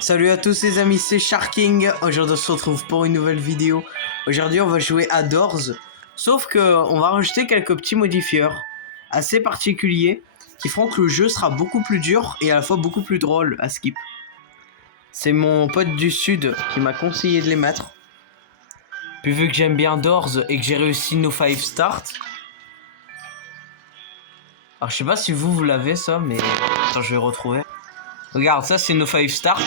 Salut à tous les amis, c'est Sharking. Aujourd'hui on se retrouve pour une nouvelle vidéo. Aujourd'hui on va jouer à Doors. Sauf que on va rajouter quelques petits modifieurs assez particuliers qui feront que le jeu sera beaucoup plus dur et à la fois beaucoup plus drôle à skip. C'est mon pote du sud qui m'a conseillé de les mettre. Puis vu que j'aime bien Doors et que j'ai réussi nos 5 start. Alors je sais pas si vous l'avez ça, mais attends, je vais retrouver. Regarde, ça c'est nos 5 stars.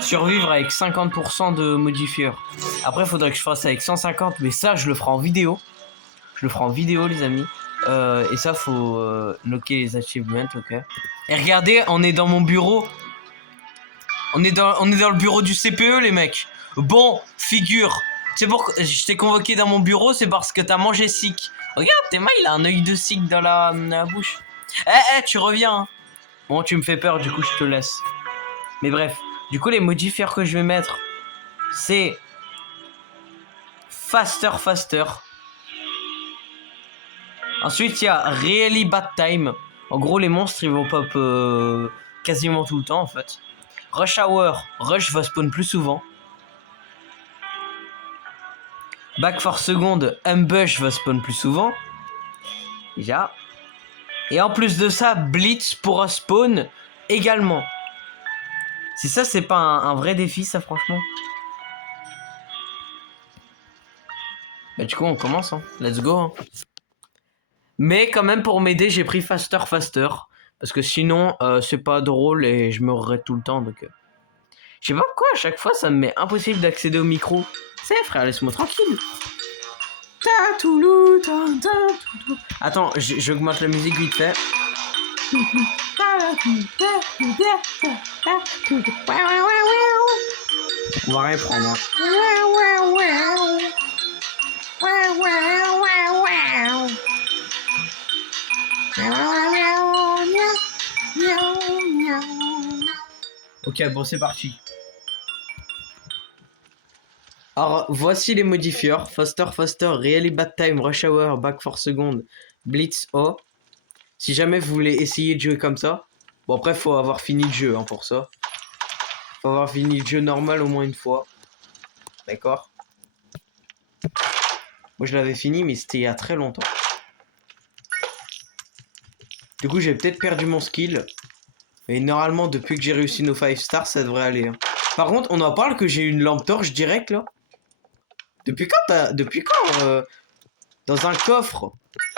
Survivre avec 50% de modifieurs. Après, il faudrait que je fasse avec 150, mais ça, je le ferai en vidéo. Je le ferai en vidéo, les amis. Et ça, faut locker les achievements, ok. Et regardez, on est dans mon bureau. On est dans le bureau du CPE, les mecs. Bon, figure. C'est pour je t'ai convoqué dans mon bureau, c'est parce que t'as mangé sick. Regarde, Théma, il a un œil de sick dans la bouche. Tu reviens. Hein. Bon, tu me fais peur, du coup, je te laisse. Mais bref, du coup, les modifiers que je vais mettre, c'est Faster. Ensuite, il y a Really Bad Time. En gros, les monstres, ils vont pop quasiment tout le temps, en fait. Rush Hour, Rush va spawn plus souvent. Back for Second, Ambush va spawn plus souvent. Déjà. Et en plus de ça, Blitz pourra spawn également. Si ça, c'est pas un vrai défi, ça, franchement. Bah, du coup, on commence, hein. Let's go, hein. Mais quand même, pour m'aider, j'ai pris Faster. Parce que sinon, c'est pas drôle et je mourrais tout le temps. Donc, je sais pas pourquoi, à chaque fois, ça me met impossible d'accéder au micro. C'est frère, laisse-moi tranquille. Attends, j'augmente la musique vite fait. On va rien prendre. Hein. Ok, bon, c'est parti. Alors, voici les modifieurs. Faster, Really Bad Time, Rush Hour, Back for Second, Blitz O. Si jamais vous voulez essayer de jouer comme ça, bon après faut avoir fini le jeu hein, pour ça. Faut avoir fini le jeu normal au moins une fois. D'accord. Moi je l'avais fini mais c'était il y a très longtemps. Du coup j'ai peut-être perdu mon skill. Mais normalement depuis que j'ai réussi nos 5 stars ça devrait aller. Hein. Par contre on en parle que j'ai une lampe torche direct là. Depuis quand dans un coffre.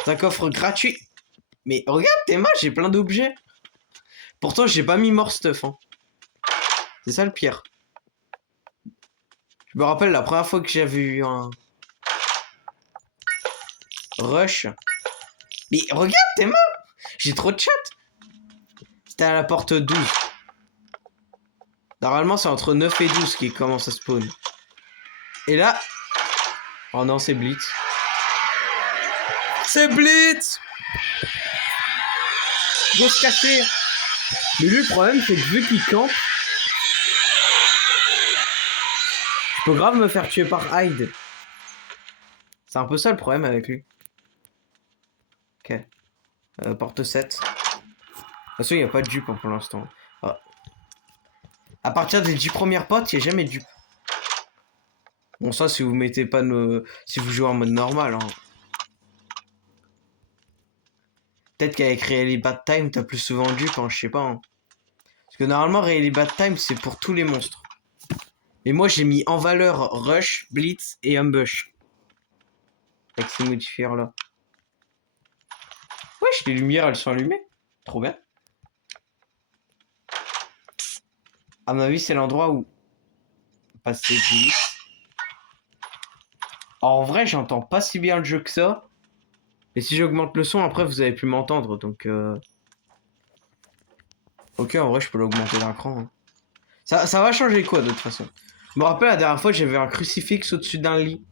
Dans un coffre gratuit. Mais regarde Théma j'ai plein d'objets. Pourtant j'ai pas mis more stuff hein. C'est ça le pire. Je me rappelle la première fois que j'avais eu un rush. Mais regarde tes mains. J'ai trop de chat. C'était à la porte 12. Normalement c'est entre 9 et 12 qui commence à spawn. Et là... Oh non c'est Blitz. C'est Blitz. Il faut se cacher. Mais lui le problème c'est que vu qu'il campe... Je peux grave me faire tuer par Hyde. C'est un peu ça le problème avec lui. Ok. Porte 7. De toute façon il n'y a pas de dupe hein, pour l'instant. Ah. À partir des 10 premières potes, il n'y a jamais de dupe. Bon ça si vous mettez pas nos... Si vous jouez en mode normal hein. Peut-être qu'avec Really Bad Time t'as plus souvent dupe hein, je sais pas hein. Parce que normalement Really Bad Time c'est pour tous les monstres. Mais moi j'ai mis en valeur Rush, Blitz et Ambush. Avec ces modifiers là. Wesh les lumières elles sont allumées. Trop bien. À ma avis c'est l'endroit où passer Blitz. En vrai j'entends pas si bien le jeu que ça. Et si j'augmente le son après vous avez pu m'entendre donc ok en vrai je peux l'augmenter d'un cran. Hein. Ça va changer quoi de toute façon. Je me rappelle la dernière fois j'avais un crucifix au-dessus d'un lit.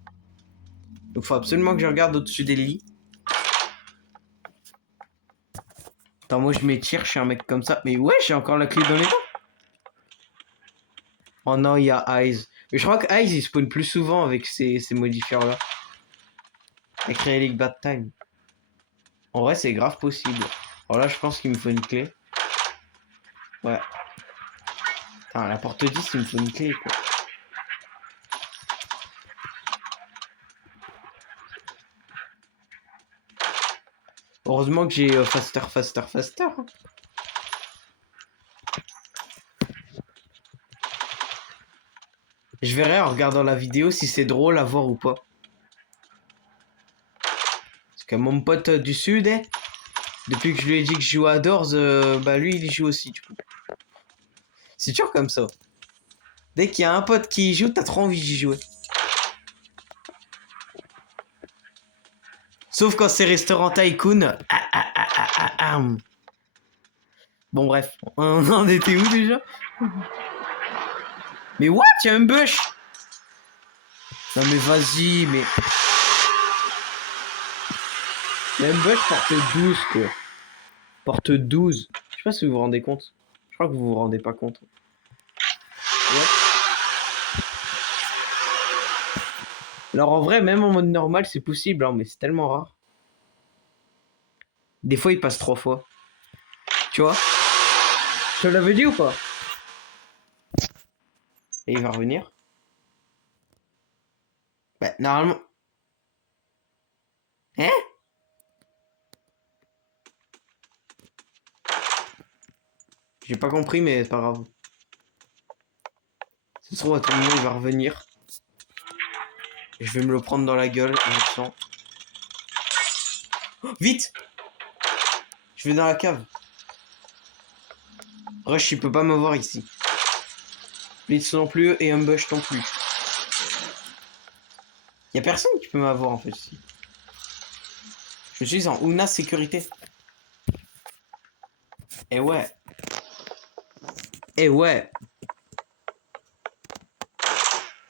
Donc faut absolument que je regarde au-dessus des lits. Attends moi je m'étire, je suis un mec comme ça. Mais ouais j'ai encore la clé dans les dents. Oh non il y a Eyes. Mais je crois que Eyes il spawn plus souvent avec ces modifieurs là. Avec Relic Bad Time. En vrai c'est grave possible. Alors là je pense qu'il me faut une clé. Ouais. Putain, la porte 10, il me faut une clé, quoi. Heureusement que j'ai faster, faster, faster. Je verrai en regardant la vidéo si c'est drôle à voir ou pas. Parce que mon pote du sud, depuis que je lui ai dit que je jouais à Doors, bah lui il y joue aussi du coup. C'est toujours comme ça. Dès qu'il y a un pote qui y joue, t'as trop envie d'y jouer. Sauf quand c'est Restaurant Tycoon. Bon bref, on en était où déjà? Mais what? Y'a un bush? Non mais vas-y, mais... Y'a un bush porte 12 quoi. Porte 12. Je sais pas si vous vous rendez compte. Je crois que vous vous rendez pas compte. Ouais. Alors en vrai, même en mode normal, c'est possible, hein, mais c'est tellement rare. Des fois, il passe 3 fois. Tu vois? Je te l'avais dit ou pas? Et il va revenir. Bah, normalement... Hein? J'ai pas compris, mais c'est pas grave. Ce sera à tout moment, il va revenir. Et je vais me le prendre dans la gueule, je le sens. Oh, vite! Je vais dans la cave. Rush, il peut pas m'avoir ici. Blitz non plus et Ambush non plus. Y a personne qui peut m'avoir en fait ici. Je suis en Una sécurité. Et ouais. Et ouais.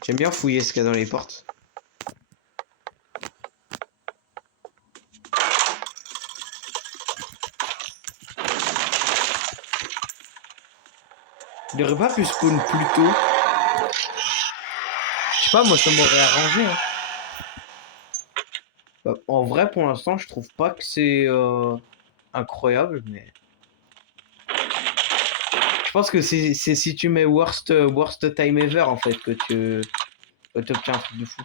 J'aime bien fouiller ce qu'il y a dans les portes. Il aurait pas pu spawn plus tôt. Je sais pas, moi ça m'aurait arrangé. Hein. Bah, en vrai, pour l'instant, je trouve pas que c'est incroyable, mais... Je pense que c'est si tu mets worst time ever en fait que tu obtiens un truc de fou.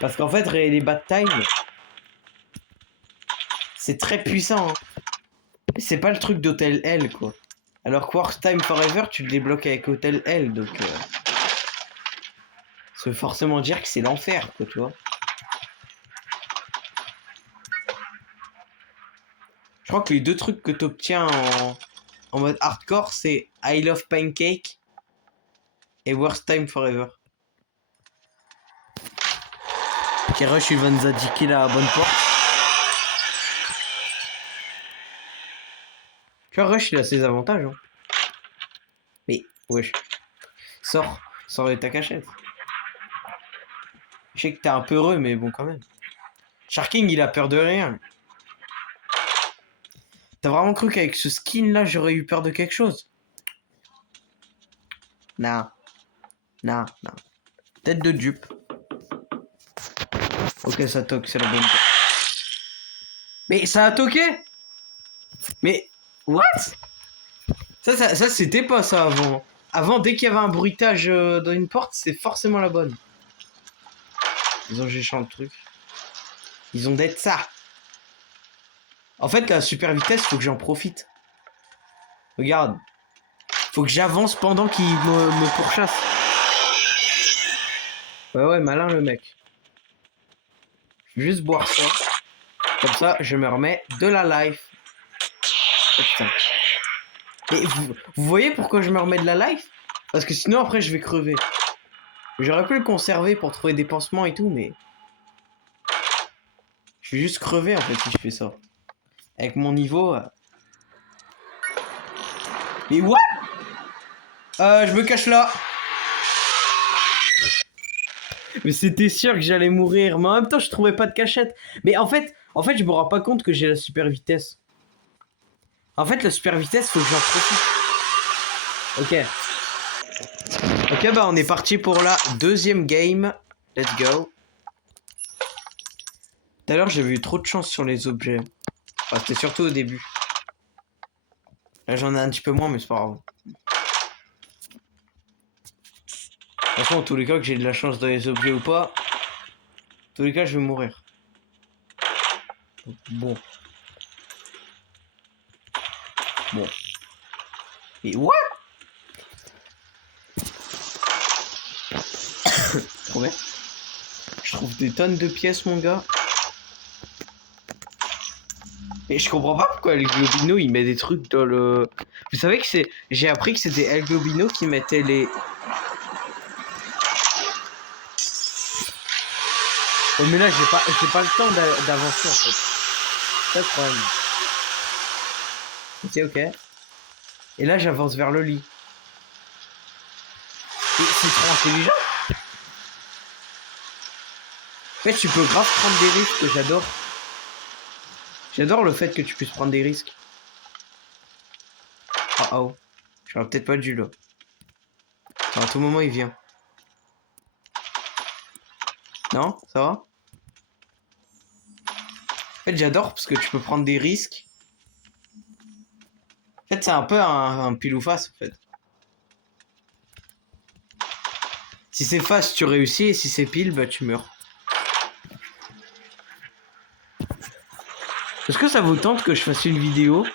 Parce qu'en fait, les bad time, c'est très puissant. Hein. C'est pas le truc d'Hôtel L quoi. Alors que worst time forever, tu le débloques avec Hôtel L, donc ça veut forcément dire que c'est l'enfer quoi, tu vois. Je crois que les deux trucs que tu obtiens en mode hardcore, c'est I Love Pancake et Worst Time Forever. Ok, Rush, il va nous indiquer la bonne porte. Tu vois, Rush, il a ses avantages. Hein. Mais, wesh. Sors de ta cachette. Je sais que t'es un peu heureux, mais bon, quand même. Sharking, il a peur de rien. T'as vraiment cru qu'avec ce skin là j'aurais eu peur de quelque chose? Non. Non, non. Tête de dupe. Ok, ça toque, c'est la bonne. Mais ça a toqué? Mais. What? Ça c'était pas ça avant. Avant, dès qu'il y avait un bruitage dans une porte, c'est forcément la bonne. Ils ont géchant le truc. Ils ont d'être ça. En fait, la super vitesse, faut que j'en profite. Regarde. Faut que j'avance pendant qu'il me pourchasse. Ouais, malin le mec. Je vais juste boire ça. Comme ça, je me remets de la life. Oh, putain. Et vous voyez pourquoi je me remets de la life? Parce que sinon, après, je vais crever. J'aurais pu le conserver pour trouver des pansements et tout, mais... Je vais juste crever, en fait, si je fais ça. Avec mon niveau... Mais what? Je me cache là. Mais c'était sûr que j'allais mourir. Mais en même temps, je trouvais pas de cachette. Mais en fait, je me rends pas compte que j'ai la super vitesse. En fait, la super vitesse, faut que j'en profite. Ok, bah on est parti pour la deuxième game. Let's go. Tout à l'heure, j'avais eu trop de chance sur les objets. Enfin, c'était surtout au début. Là, j'en ai un petit peu moins, mais c'est pas grave. De toute façon, en tous les cas, que j'ai de la chance dans les objets ou pas, en tous les cas, je vais mourir. Donc, bon. Bon. Et what? Trop bien. Je trouve des tonnes de pièces, mon gars. Et je comprends pas pourquoi El Globino il met des trucs dans le. Vous savez que c'est. J'ai appris que c'était El Globino qui mettait les. Oh mais là j'ai pas le temps d'avancer en fait. C'est le problème. Ok ok. Et là j'avance vers le lit. Et c'est trop intelligent. En fait tu peux grave prendre des risques, j'adore. J'adore le fait que tu puisses prendre des risques. Oh oh. J'aurais peut-être pas dû là. Attends, à tout moment il vient. Non? Ça va? En fait j'adore parce que tu peux prendre des risques. En fait c'est un peu un pile ou face en fait. Si c'est face tu réussis et si c'est pile bah tu meurs. Est-ce que ça vous tente que je fasse une vidéo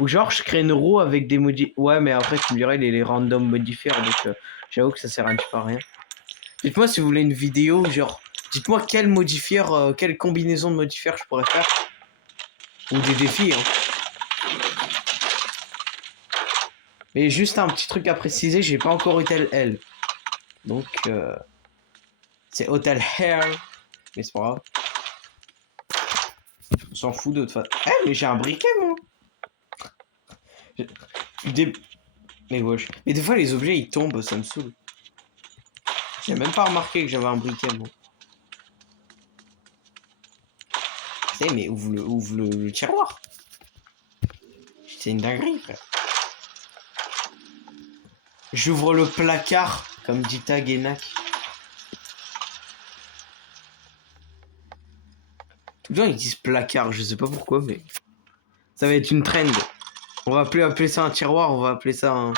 où genre je crée une roue avec des modifs. Ouais mais après tu me dirais les random modifiers donc j'avoue que ça sert un petit peu à rien. Dites-moi si vous voulez une vidéo où genre dites-moi quel modifier, quelle combinaison de modifiers je pourrais faire. Ou des défis hein. Mais juste un petit truc à préciser, j'ai pas encore Hotel L. Donc c'est Hotel Hell. Mais c'est pas grave. On s'en fout de toute façon. Eh mais j'ai un briquet moi. Des... Mais wesh. Mais des fois les objets ils tombent, ça me saoule. J'ai même pas remarqué que j'avais un briquet moi. Eh mais ouvre le tiroir. C'est une dinguerie frère. J'ouvre le placard comme dit Tag et Nak. Tout le temps ils disent placard, je sais pas pourquoi mais ça va être une trend. On va plus appeler ça un tiroir, on va appeler ça un...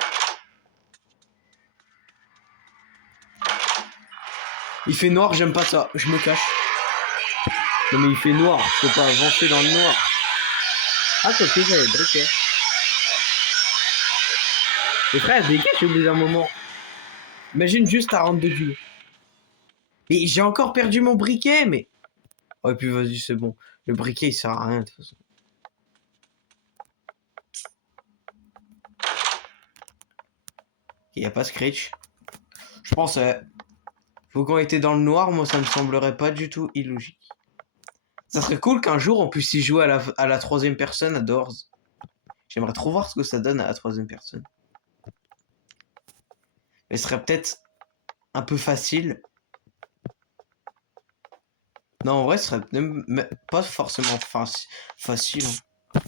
Il fait noir, j'aime pas ça, je me cache. Non mais il fait noir, je peux pas avancer dans le noir. Ah ok, j'avais briquet. Mais frère, dégage au bout d'un moment. Imagine juste à rendre de Dieu. Mais j'ai encore perdu mon briquet, mais... Oh, et puis vas-y, c'est bon. Le briquet, il sert à rien, de toute façon. Il n'y a pas Screech. Je pense, faut qu'on était dans le noir, moi, ça me semblerait pas du tout illogique. Ça serait cool qu'un jour, on puisse y jouer à la troisième personne à Doors. J'aimerais trop voir ce que ça donne à la troisième personne. Mais ce serait peut-être un peu facile. Non, en vrai, ce serait même pas forcément facile. Hein.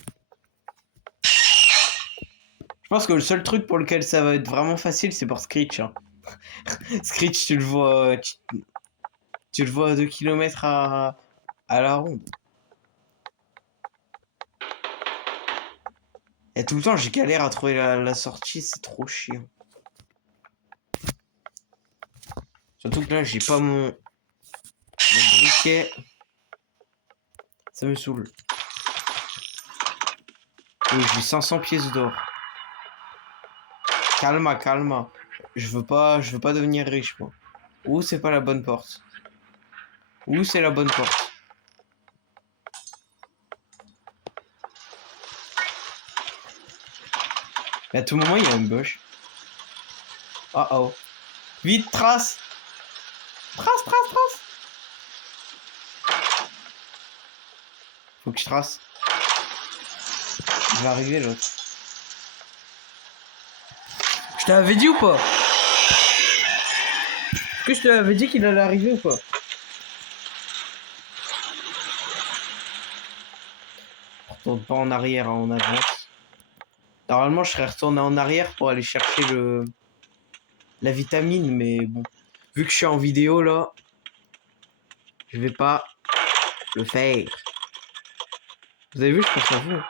Je pense que le seul truc pour lequel ça va être vraiment facile, c'est pour Screech. Hein. Screech, tu le vois, tu le vois à 2 km à la ronde. Et tout le temps, j'ai galère à trouver la sortie, c'est trop chiant. Surtout que là, j'ai pas mon briquet. Ça me saoule. Oui, j'ai 500 pièces d'or. Calma, calma. Je veux pas devenir riche, moi. Ou c'est pas la bonne porte. Ou c'est la bonne porte. Mais à tout moment, il y a une bush. Oh oh. Vite, trace. Trace, trace, trace. Faut que je trace. Il va arriver l'autre. Je t'avais dit ou pas? Est-ce que je t'avais dit qu'il allait arriver ou pas? On retourne pas en arrière, hein, on avance. Normalement, je serais retourné en arrière pour aller chercher la vitamine, mais bon. Vu que je suis en vidéo là, je vais pas le faire. Vous avez vu, je pense à vous.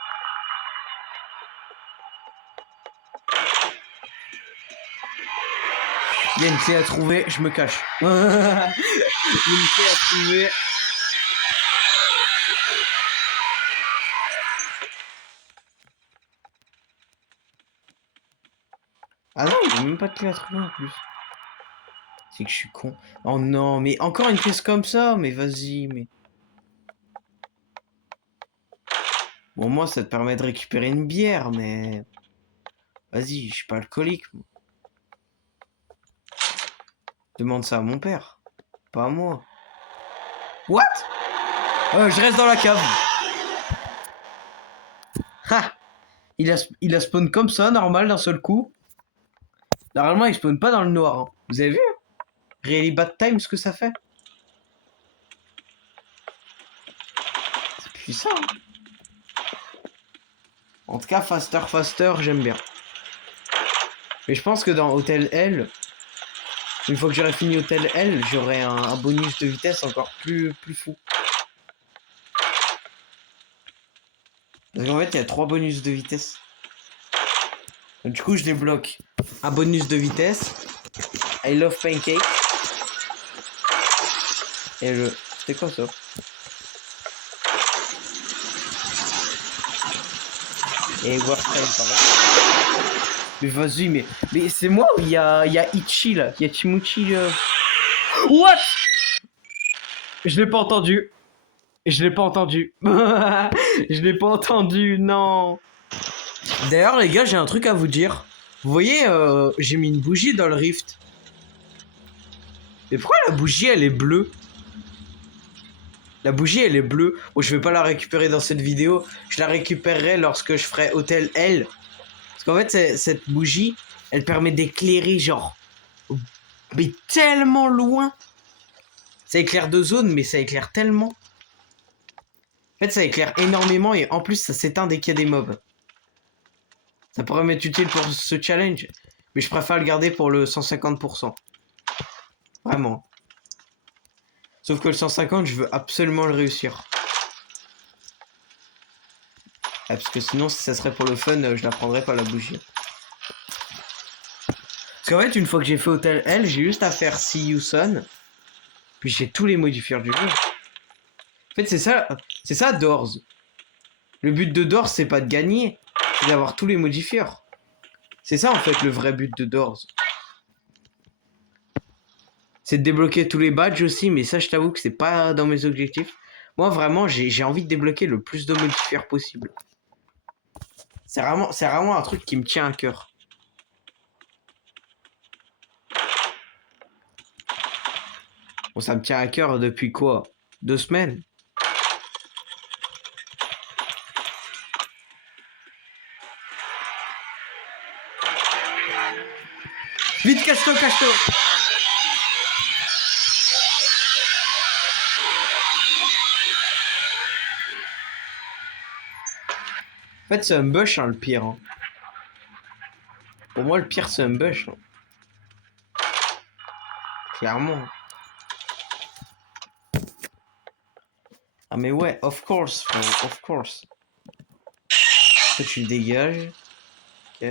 Il y a une clé à trouver, je me cache. Une clé à trouver. Ah non, il n'y a même pas de clé à trouver en plus. C'est que je suis con. Oh non, mais encore une pièce comme ça, mais vas-y, mais... Bon, moi, ça te permet de récupérer une bière, mais... Vas-y, je suis pas alcoolique. Moi. Demande ça à mon père, pas à moi. What? Je reste dans la cave. Ha! Il a spawn comme ça, normal, d'un seul coup. Normalement, il spawn pas dans le noir. Hein. Vous avez vu? Really bad time, ce que ça fait? C'est puissant. Hein. En tout cas, faster, faster, j'aime bien. Mais je pense que dans Hôtel L, une fois que j'aurai fini Hôtel L, j'aurai un bonus de vitesse encore plus fou. Parce qu'en fait, il y a 3 bonus de vitesse. Donc, du coup, je débloque un bonus de vitesse. I love pancake. Et le... C'était quoi ça? Et Warstyle, pareil. Mais vas-y, mais c'est moi ou il y a Ichi là? Il y a Chimuchi. What? Je l'ai pas entendu. Je l'ai pas entendu. Je l'ai pas entendu, non. D'ailleurs, les gars, j'ai un truc à vous dire. Vous voyez, j'ai mis une bougie dans le rift. Mais pourquoi la bougie, elle est bleue? La bougie, elle est bleue. Bon, je vais pas la récupérer dans cette vidéo. Je la récupérerai lorsque je ferai Hôtel L. Parce qu'en fait, cette bougie, elle permet d'éclairer, genre... Mais tellement loin. Ça éclaire 2 zones, mais ça éclaire tellement. En fait, ça éclaire énormément et en plus, ça s'éteint dès qu'il y a des mobs. Ça pourrait m'être utile pour ce challenge, mais je préfère le garder pour le 150%. Vraiment. Sauf que le 150, je veux absolument le réussir. Ah, parce que sinon, si ça serait pour le fun, je la prendrais pas la bougie. Parce qu'en fait, une fois que j'ai fait Hôtel L, j'ai juste à faire See You Son. Puis j'ai tous les modifieurs du jeu. En fait, c'est ça Doors. Le but de Doors, c'est pas de gagner, c'est d'avoir tous les modifieurs. C'est ça, en fait, le vrai but de Doors. C'est de débloquer tous les badges aussi, mais ça, je t'avoue que c'est pas dans mes objectifs. Moi, vraiment, j'ai envie de débloquer le plus de modifieurs possible. C'est vraiment un truc qui me tient à cœur. Bon, ça me tient à cœur depuis quoi? 2 semaines? Vite, cache-toi, cache-toi! En fait, c'est un bush, hein, le pire. Hein. Pour moi, le pire, c'est un bush. Hein. Clairement. Ah, mais ouais, of course, frère, of course. Toi, tu le dégages. Ok.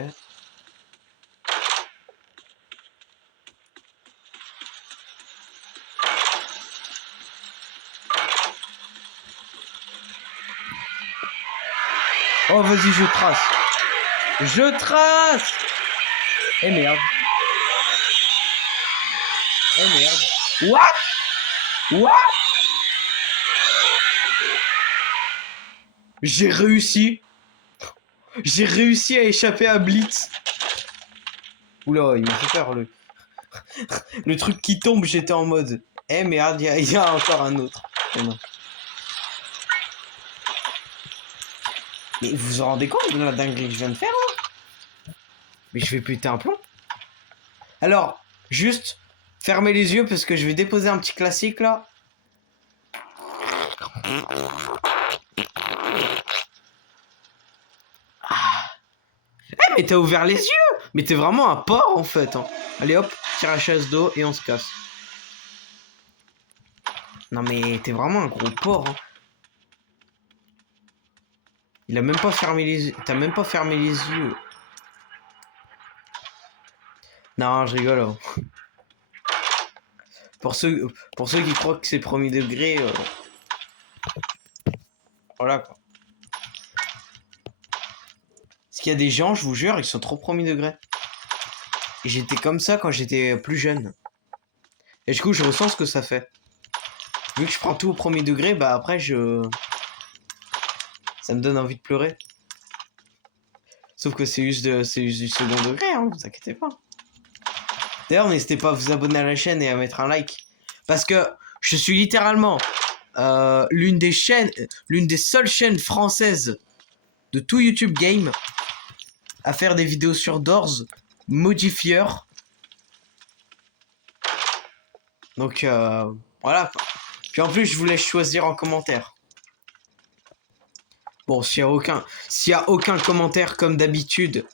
Oh, vas-y, je trace. Je trace! Eh merde. Eh merde. What? What? J'ai réussi. J'ai réussi à échapper à Blitz. Oula, il m'a fait peur le... le truc qui tombe, j'étais en mode. Eh merde, il y a encore un autre. Oh, non. Mais vous vous rendez compte de la dinguerie que je viens de faire là? Mais je vais péter un plomb. Alors, juste fermez les yeux parce que je vais déposer un petit classique là. Ah. Eh mais t'as ouvert les yeux. Mais t'es vraiment un porc en fait. Hein. Allez hop, tire la chasse d'eau et on se casse. Non mais t'es vraiment un gros porc. Hein. Il a même pas fermé les yeux. T'as même pas fermé les yeux. Non, je rigole. Hein. Pour ceux qui croient que c'est premier degré, voilà quoi. Parce qu'il y a des gens, je vous jure, ils sont trop premier degré. Et j'étais comme ça quand j'étais plus jeune. Et du coup, je ressens ce que ça fait. Vu que je prends tout au premier degré, bah après, ça me donne envie de pleurer. Sauf que c'est juste du second degré, hein, vous inquiétez pas. D'ailleurs, n'hésitez pas à vous abonner à la chaîne et à mettre un like. Parce que je suis littéralement l'une des seules chaînes françaises de tout YouTube Game à faire des vidéos sur Doors, Modifier. Donc voilà. Puis en plus, je vous laisse choisir en commentaire. Bon, s'il y a aucun commentaire comme d'habitude,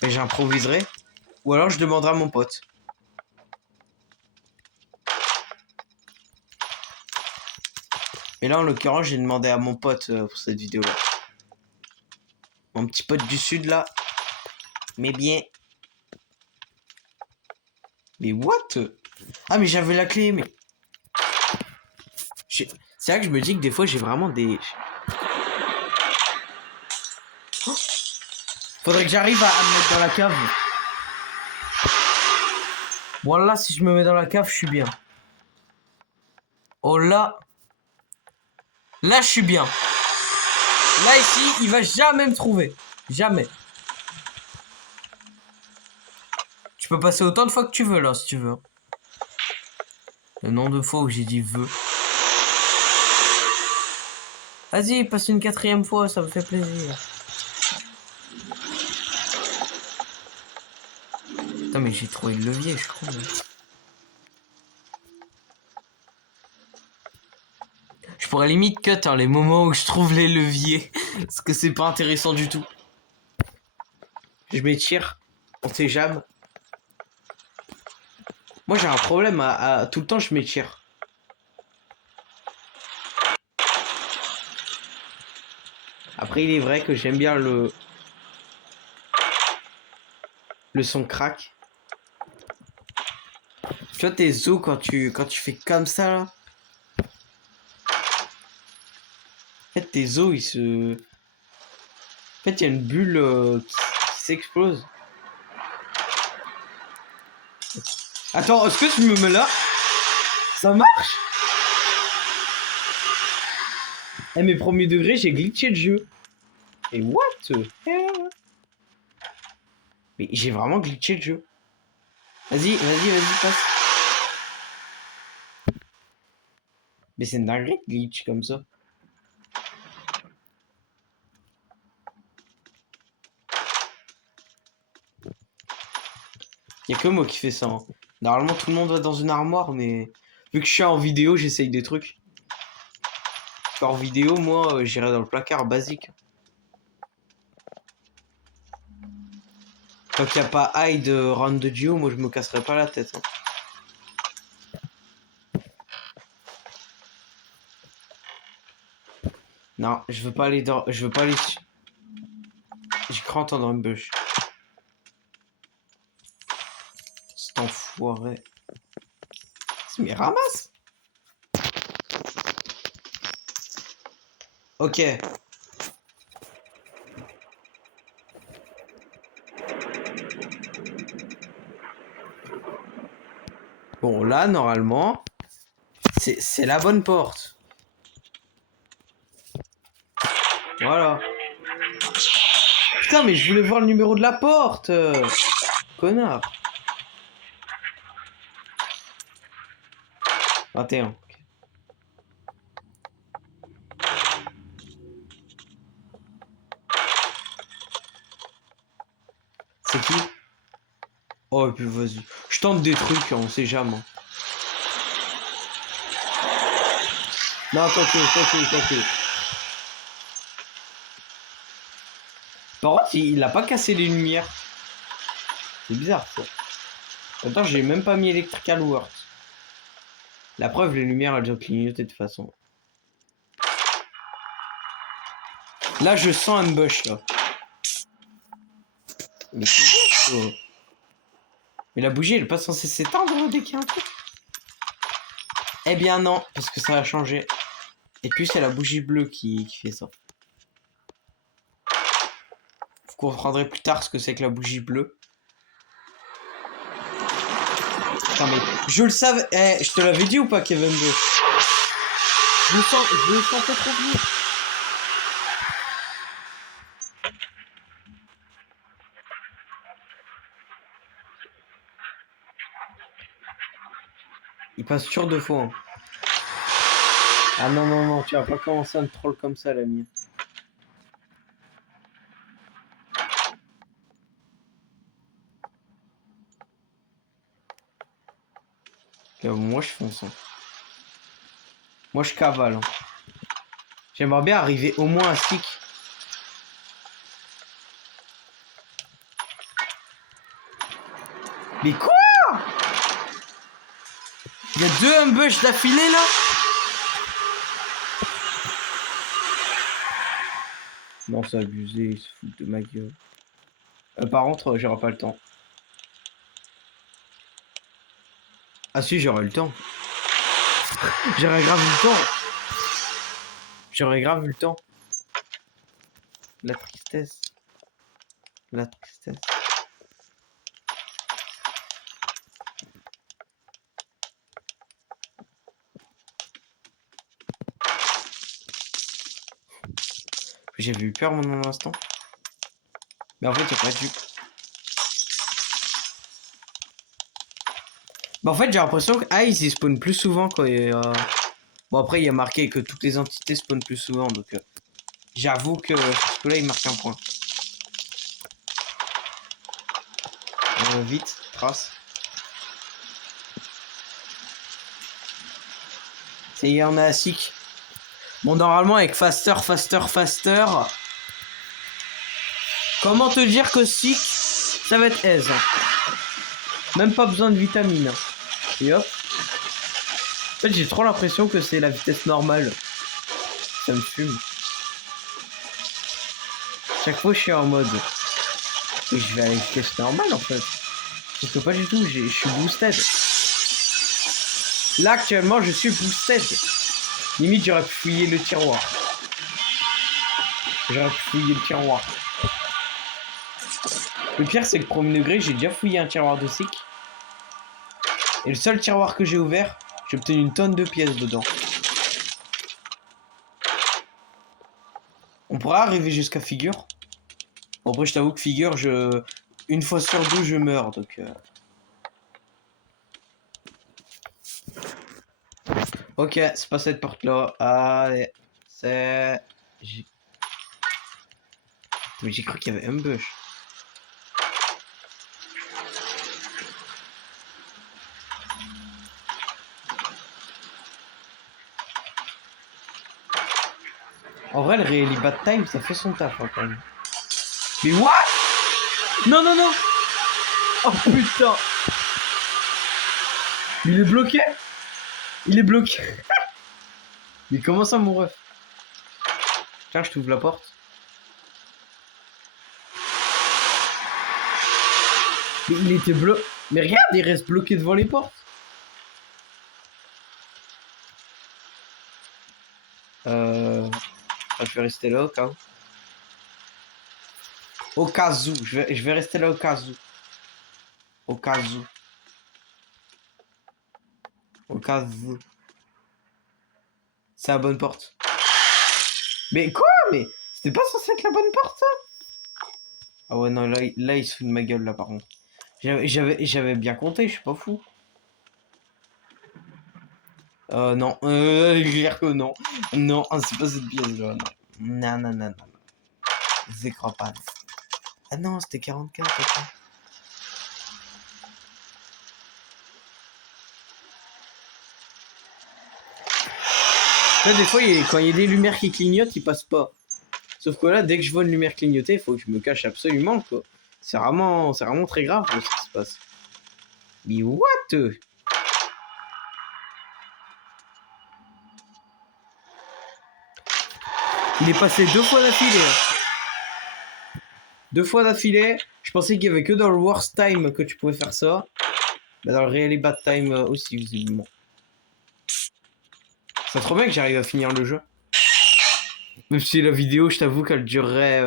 ben, j'improviserai. Ou alors je demanderai à mon pote. Et là, en l'occurrence, j'ai demandé à mon pote pour cette vidéo-là. Mon petit pote du sud, là. Mais bien. Mais what? Ah, mais j'avais la clé, mais... C'est vrai que je me dis que des fois, j'ai vraiment des... Oh, faudrait que j'arrive à me mettre dans la cave. Bon, là, si je me mets dans la cave, je suis bien. Oh là... Là, je suis bien. Là, ici, il va jamais me trouver. Jamais. Tu peux passer autant de fois que tu veux, là, si tu veux. Le nombre de fois où j'ai dit veux. Vas-y, passe une 4e fois, ça me fait plaisir. Putain, mais j'ai trouvé le levier, je crois. Je pourrais limite cut hein, les moments où je trouve les leviers. Parce que c'est pas intéressant du tout. Je m'étire. On sait jamais. Moi j'ai un problème à tout le temps je m'étire. Après il est vrai que j'aime bien le son crack. Tu vois tes os quand tu fais comme ça là. En fait tes os ils se... En fait il y a une bulle qui s'explose. Attends, est-ce que je me mets là? Ça marche? Eh mais premier degré j'ai glitché le jeu. Et what? Mais j'ai vraiment glitché le jeu. Vas-y, passe. Mais c'est une dinguerie de glitch comme ça. Y'a que moi qui fais ça. Hein. Normalement tout le monde va dans une armoire, mais vu que je suis en vidéo, j'essaye des trucs. En vidéo, moi, j'irai dans le placard basique. Tant qu'il n'y a pas hide round de duo, moi je me casserai pas la tête. Hein. Non, je veux pas aller dans... Je veux pas aller... J'ai cru entendre un bush. Cet enfoiré. Mais ramasse. Ok. Bon, là, normalement, c'est la bonne porte. Voilà. Putain, mais je voulais voir le numéro de la porte. Connard. 21. C'est qui? Oh, et puis vas-y. Je tente des trucs, on sait jamais. Non, t'inquiète. Par contre, il a pas cassé les lumières. C'est bizarre, ça. Attends, j'ai même pas mis Electrical Works. La preuve, les lumières, elles ont clignoté de toute façon. Là, je sens un bush, là. Mais c'est Mais la bougie, elle est pas censée s'éteindre dès qu'il y a un truc. Eh bien non, parce que ça a changé. Et puis c'est la bougie bleue qui fait ça. Vous comprendrez plus tard ce que c'est que la bougie bleue. Putain mais je le savais. Eh, je te l'avais dit ou pas, Kevin 2? Je le sentais trop venir. Il passe sur 2 fois. Hein. Ah non, non, non, tu vas pas commencer à me troll comme ça, l'ami. Moi, je fonce. Hein. Moi, je cavale. Hein. J'aimerais bien arriver au moins à stick. Mais quoi? Il y a 2 ambush d'affilée, là? Non, c'est abusé, ils se foutent de ma gueule. Par contre, j'aurai pas le temps. Ah si, j'aurai le temps. J'aurais grave eu le temps. J'aurais grave eu le temps. La tristesse. La tristesse. J'avais eu peur mon instant. Mais en fait, il a pas dû. Bah en fait, j'ai l'impression que Ice il spawn plus souvent quand il y a... Bon après, il y a marqué que toutes les entités spawnent plus souvent, donc j'avoue que ce là il marque un point. Vite, trace. C'est y en a à Sick. Bon, normalement, avec Faster, Faster, Faster... Comment te dire que Sick, ça va être aise. Même pas besoin de vitamines. Et hop. En fait, j'ai trop l'impression que c'est la vitesse normale. Ça me fume. Chaque fois, je suis en mode... Et je vais à la vitesse normale, en fait. Parce que pas du tout, je suis boosted. Là, actuellement, je suis boosted. Limite, j'aurais pu fouiller le tiroir. J'aurais pu fouiller le tiroir. Le pire, c'est que premier degré, j'ai déjà fouillé un tiroir de Sick. Et le seul tiroir que j'ai ouvert, j'ai obtenu une tonne de pièces dedans. On pourra arriver jusqu'à figure. Bon, après, je t'avoue que figure, une fois sur 2, je meurs, donc... Ok, c'est pas cette porte-là. Allez, c'est... Mais j'ai cru qu'il y avait un bush. En vrai, le Really Bad Time, ça fait son taf, hein, quand même. Mais what? Non, non, non. Oh, putain. Il est bloqué. Il est bloqué. Mais comment ça, mon ref? Tiens, je t'ouvre la porte. Mais il était bloqué. Mais regarde, il reste bloqué devant les portes. Je vais rester là au cas où. Au cas où. Je vais rester là au cas où. Au cas où. Au cas où. C'est la bonne porte. Mais quoi? Mais c'était pas censé être la bonne porte, ça? Ah ouais, non, là il se fout de ma gueule, là, par contre. J'avais bien compté, je suis pas fou. Non. Clair que non. Non, c'est pas cette pièce-là, non. Non, non, non, non. Je crois pas. Ah non, c'était 44, ok. Là, des fois, quand il y a des lumières qui clignotent, ils passent pas. Sauf que là, dès que je vois une lumière clignoter, il faut que je me cache absolument, quoi. C'est vraiment très grave, ce qui se passe. Mais what? Il est passé 2 fois d'affilée. 2 fois d'affilée. Je pensais qu'il y avait que dans le worst time que tu pouvais faire ça. Mais dans le really bad time aussi, visiblement. C'est trop bien que j'arrive à finir le jeu. Même si la vidéo, je t'avoue qu'elle durerait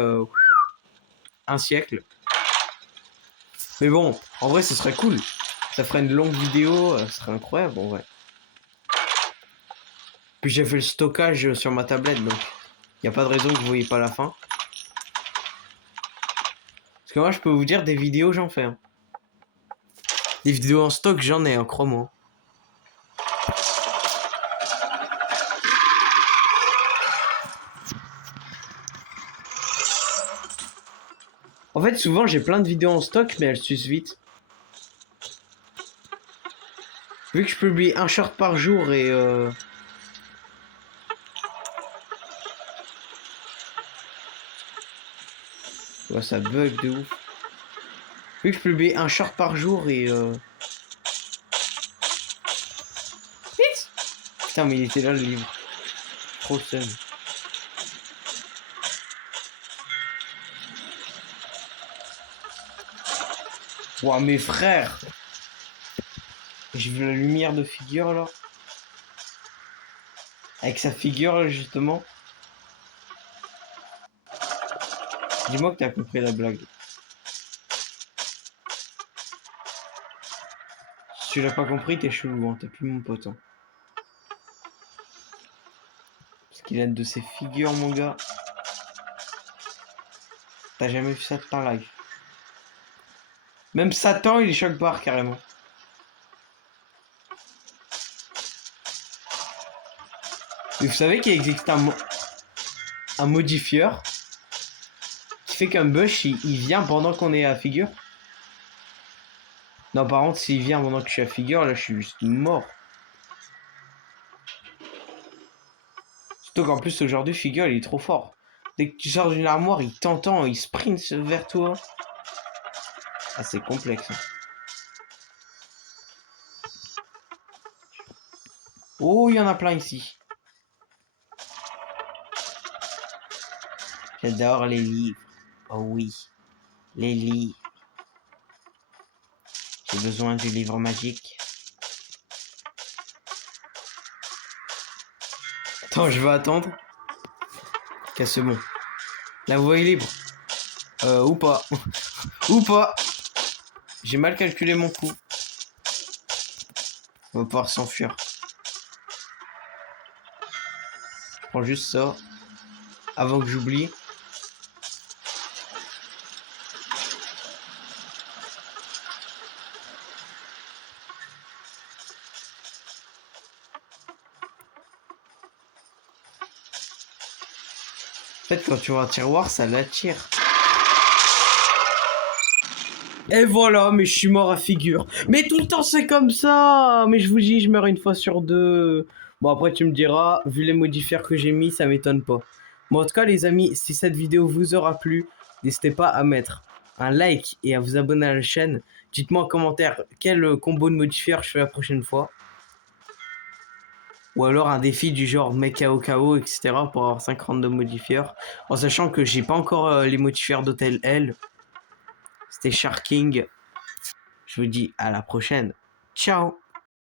un siècle. Mais bon, en vrai, ce serait cool. Ça ferait une longue vidéo, ce serait incroyable, en vrai. Puis j'ai fait le stockage sur ma tablette, donc il n'y a pas de raison que vous voyez pas la fin. Parce que moi, je peux vous dire, des vidéos, j'en fais. Hein. Des vidéos en stock, j'en ai, hein, crois-moi. En fait, souvent, j'ai plein de vidéos en stock, mais elles s'usent vite. Vu que je publie un short par jour et... Ouais, ça bug de ouf. Vu que je publie un short par jour et... Putain, mais il était là, le livre. Trop seul. Ouah, mes frères! J'ai vu la lumière de figure, là. Avec sa figure, là, justement. Dis-moi que t'as compris la blague. Si tu l'as pas compris, t'es chelou, hein. T'es plus mon pote. Hein. Parce qu'il a de ces figures, mon gars. T'as jamais vu ça de ta life. Même Satan, il est choc barre, carrément. Et vous savez qu'il existe un modifieur qui fait qu'un bush, il vient pendant qu'on est à figure. Non, par contre, s'il vient pendant que je suis à figure, là, je suis juste mort. Surtout qu'en plus, aujourd'hui, figure, il est trop fort. Dès que tu sors d'une armoire, il t'entend, il sprint vers toi. Ah, c'est complexe. Hein. Oh, il y en a plein ici. J'adore les livres. Oh oui, les livres. J'ai besoin du livre magique. Attends, je vais attendre. C'est bon. La voie est libre. Ou pas. Ou pas. J'ai mal calculé mon coup. On va pouvoir s'enfuir. Je prends juste ça. Avant que j'oublie. En fait, quand tu vois un tiroir, ça l'attire. Et voilà, mais je suis mort à figure. Mais tout le temps, c'est comme ça. Mais je vous dis, je meurs une fois sur deux. Bon, après, tu me diras, vu les modifiers que j'ai mis, ça m'étonne pas. Bon, en tout cas, les amis, si cette vidéo vous aura plu, n'hésitez pas à mettre un like et à vous abonner à la chaîne. Dites-moi en commentaire quel combo de modifiers je fais la prochaine fois. Ou alors un défi du genre mec KO, etc. pour avoir 50 de modifiers. En sachant que j'ai pas encore les modifiers d'Hôtel L. C'était Sharking. Je vous dis à la prochaine. Ciao.